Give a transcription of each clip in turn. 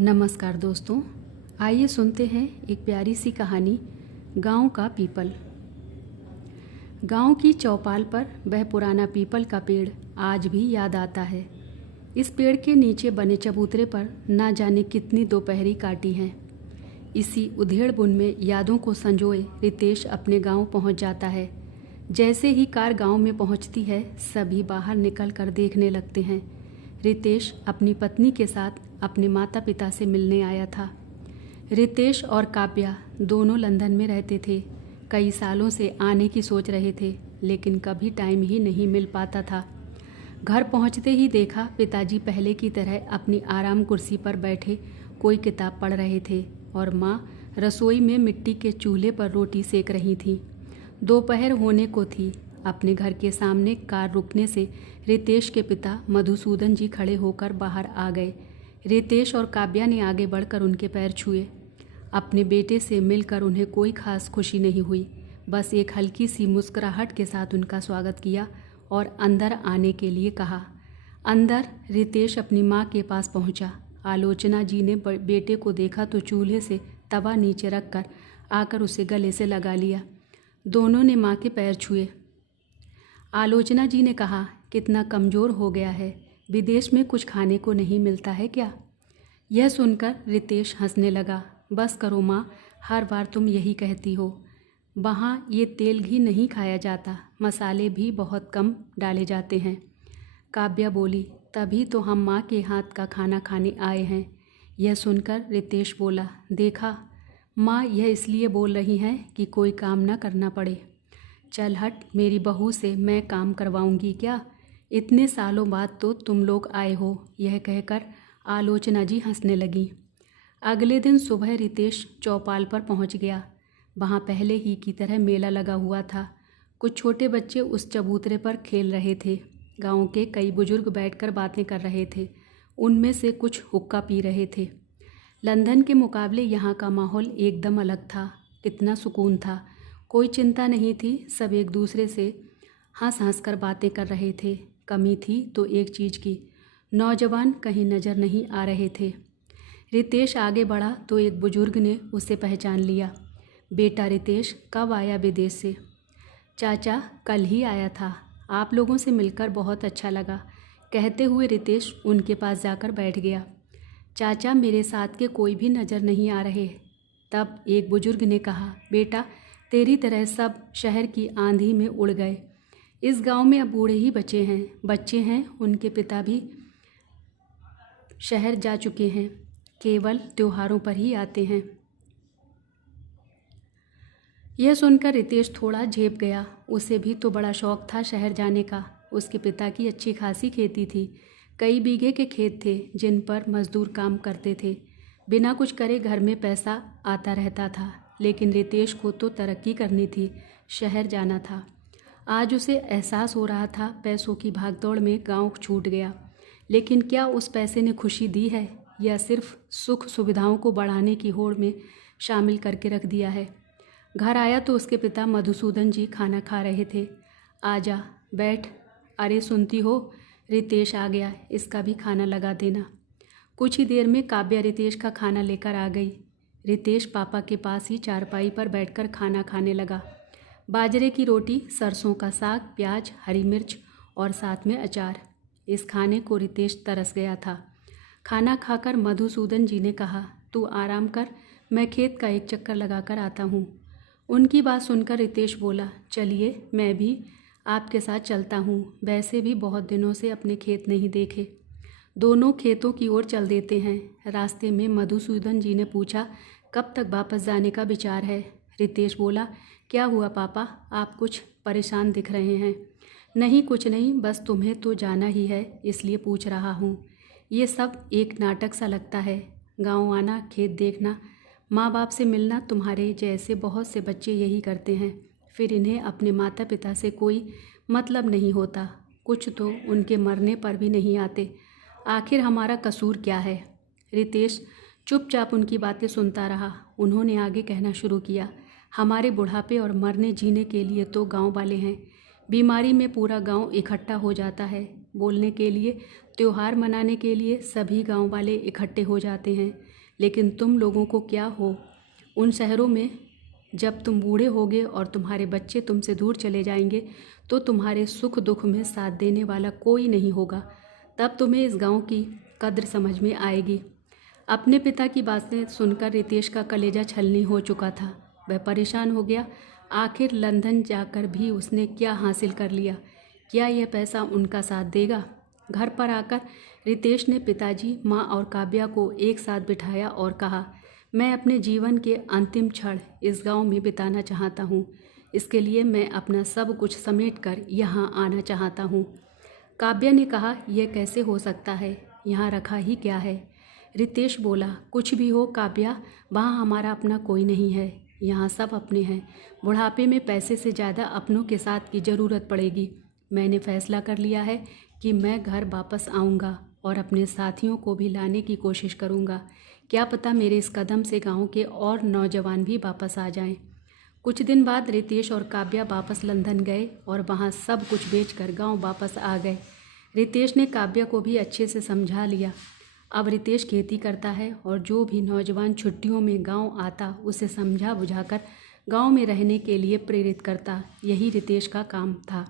नमस्कार दोस्तों, आइए सुनते हैं एक प्यारी सी कहानी गांव का पीपल। गांव की चौपाल पर वह पुराना पीपल का पेड़ आज भी याद आता है। इस पेड़ के नीचे बने चबूतरे पर ना जाने कितनी दोपहरी काटी हैं। इसी उधेड़ बुन में यादों को संजोए रितेश अपने गांव पहुंच जाता है। जैसे ही कार गांव में पहुंचती है, सभी बाहर निकल कर देखने लगते हैं। रितेश अपनी पत्नी के साथ अपने माता पिता से मिलने आया था। रितेश और काव्या दोनों लंदन में रहते थे। कई सालों से आने की सोच रहे थे, लेकिन कभी टाइम ही नहीं मिल पाता था। घर पहुंचते ही देखा पिताजी पहले की तरह अपनी आराम कुर्सी पर बैठे कोई किताब पढ़ रहे थे और माँ रसोई में मिट्टी के चूल्हे पर रोटी सेक रही थी। दोपहर होने को थी। अपने घर के सामने कार रुकने से रितेश के पिता मधुसूदन जी खड़े होकर बाहर आ गए। रितेश और काव्या ने आगे बढ़कर उनके पैर छुए। अपने बेटे से मिलकर उन्हें कोई खास खुशी नहीं हुई, बस एक हल्की सी मुस्कुराहट के साथ उनका स्वागत किया और अंदर आने के लिए कहा। अंदर रितेश अपनी माँ के पास पहुँचा। आलोचना जी ने बेटे को देखा तो चूल्हे से तवा नीचे रखकर आकर उसे गले से लगा लिया। दोनों ने माँ के पैर छुए। आलोचना जी ने कहा, कितना कमज़ोर हो गया है, विदेश में कुछ खाने को नहीं मिलता है क्या? यह सुनकर रितेश हंसने लगा। बस करो माँ, हर बार तुम यही कहती हो। वहाँ ये तेल घी नहीं खाया जाता, मसाले भी बहुत कम डाले जाते हैं। काव्या बोली, तभी तो हम माँ के हाथ का खाना खाने आए हैं। यह सुनकर रितेश बोला, देखा माँ, यह इसलिए बोल रही हैं कि कोई काम न करना पड़े। चल हट, मेरी बहू से मैं काम करवाऊंगी क्या? इतने सालों बाद तो तुम लोग आए हो। यह कहकर आलोचना जी हंसने लगी। अगले दिन सुबह रितेश चौपाल पर पहुंच गया। वहां पहले ही की तरह मेला लगा हुआ था। कुछ छोटे बच्चे उस चबूतरे पर खेल रहे थे। गांव के कई बुजुर्ग बैठकर बातें कर रहे थे। उनमें से कुछ हुक्का पी रहे थे। लंदन के मुकाबले यहाँ का माहौल एकदम अलग था। कितना सुकून था, कोई चिंता नहीं थी। सब एक दूसरे से हंस हंस कर बातें कर रहे थे। कमी थी तो एक चीज़ की, नौजवान कहीं नज़र नहीं आ रहे थे। रितेश आगे बढ़ा तो एक बुजुर्ग ने उसे पहचान लिया। बेटा रितेश, कब आया विदेश से? चाचा, कल ही आया था। आप लोगों से मिलकर बहुत अच्छा लगा, कहते हुए रितेश उनके पास जाकर बैठ गया। चाचा, मेरे साथ के कोई भी नज़र नहीं आ रहे। तब एक बुजुर्ग ने कहा, बेटा, तेरी तरह सब शहर की आंधी में उड़ गए। इस गांव में अब बूढ़े ही बचे हैं। बच्चे हैं, उनके पिता भी शहर जा चुके हैं, केवल त्योहारों पर ही आते हैं। यह सुनकर रितेश थोड़ा झेप गया। उसे भी तो बड़ा शौक था शहर जाने का। उसके पिता की अच्छी खासी खेती थी। कई बीघे के खेत थे जिन पर मजदूर काम करते थे। बिना कुछ करे घर में पैसा आता रहता था। लेकिन रितेश को तो तरक्की करनी थी, शहर जाना था। आज उसे एहसास हो रहा था, पैसों की भागदौड़ में गांव छूट गया। लेकिन क्या उस पैसे ने खुशी दी है, या सिर्फ सुख सुविधाओं को बढ़ाने की होड़ में शामिल करके रख दिया है? घर आया तो उसके पिता मधुसूदन जी खाना खा रहे थे। आजा, बैठ। अरे सुनती हो, रितेश आ गया, इसका भी खाना लगा देना। कुछ ही देर में काव्या रितेश का खाना लेकर आ गई। रितेश पापा के पास ही चारपाई पर बैठकर खाना खाने लगा। बाजरे की रोटी, सरसों का साग, प्याज, हरी मिर्च और साथ में अचार। इस खाने को रितेश तरस गया था। खाना खाकर मधुसूदन जी ने कहा, तू आराम कर, मैं खेत का एक चक्कर लगाकर आता हूँ। उनकी बात सुनकर रितेश बोला, चलिए मैं भी आपके साथ चलता हूँ। वैसे भी बहुत दिनों से अपने खेत नहीं देखे। दोनों खेतों की ओर चल देते हैं। रास्ते में मधुसूदन जी ने पूछा, कब तक वापस जाने का विचार है? रितेश बोला, क्या हुआ पापा, आप कुछ परेशान दिख रहे हैं? नहीं, कुछ नहीं, बस तुम्हें तो जाना ही है, इसलिए पूछ रहा हूँ। ये सब एक नाटक सा लगता है। गांव आना, खेत देखना, माँ बाप से मिलना, तुम्हारे जैसे बहुत से बच्चे यही करते हैं। फिर इन्हें अपने माता पिता से कोई मतलब नहीं होता। कुछ तो उनके मरने पर भी नहीं आते। आखिर हमारा कसूर क्या है? रितेश चुपचाप उनकी बातें सुनता रहा। उन्होंने आगे कहना शुरू किया, हमारे बुढ़ापे और मरने जीने के लिए तो गांव वाले हैं। बीमारी में पूरा गांव इकट्ठा हो जाता है। बोलने के लिए, त्योहार मनाने के लिए सभी गांव वाले इकट्ठे हो जाते हैं। लेकिन तुम लोगों को क्या हो, उन शहरों में जब तुम बूढ़े होगे और तुम्हारे बच्चे तुमसे दूर चले जाएंगे तो तुम्हारे सुख दुख में साथ देने वाला कोई नहीं होगा। तब तुम्हें इस गांव की कद्र समझ में आएगी। अपने पिता की बातें सुनकर रितेश का कलेजा छलनी हो चुका था। वह परेशान हो गया। आखिर लंदन जाकर भी उसने क्या हासिल कर लिया? क्या यह पैसा उनका साथ देगा? घर पर आकर रितेश ने पिताजी, माँ और काव्या को एक साथ बिठाया और कहा, मैं अपने जीवन के अंतिम क्षण इस गांव में बिताना चाहता हूँ। इसके लिए मैं अपना सब कुछ समेट कर यहाँ आना चाहता हूँ। काव्या ने कहा, यह कैसे हो सकता है? यहाँ रखा ही क्या है? रितेश बोला, कुछ भी हो काव्या, वहाँ हमारा अपना कोई नहीं है। यहाँ सब अपने हैं। बुढ़ापे में पैसे से ज़्यादा अपनों के साथ की ज़रूरत पड़ेगी। मैंने फैसला कर लिया है कि मैं घर वापस आऊँगा और अपने साथियों को भी लाने की कोशिश करूँगा। क्या पता मेरे इस कदम से गांव के और नौजवान भी वापस आ जाएं। कुछ दिन बाद रितेश और काव्या वापस लंदन गए और वहां सब कुछ बेचकर गांव वापस आ गए। रितेश ने काव्या को भी अच्छे से समझा लिया। अब रितेश खेती करता है और जो भी नौजवान छुट्टियों में गांव आता उसे समझा बुझाकर गांव में रहने के लिए प्रेरित करता। यही रितेश का काम था।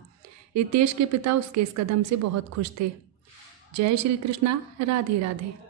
रितेश के पिता उसके इस कदम से बहुत खुश थे। जय श्री कृष्णा। राधे राधे।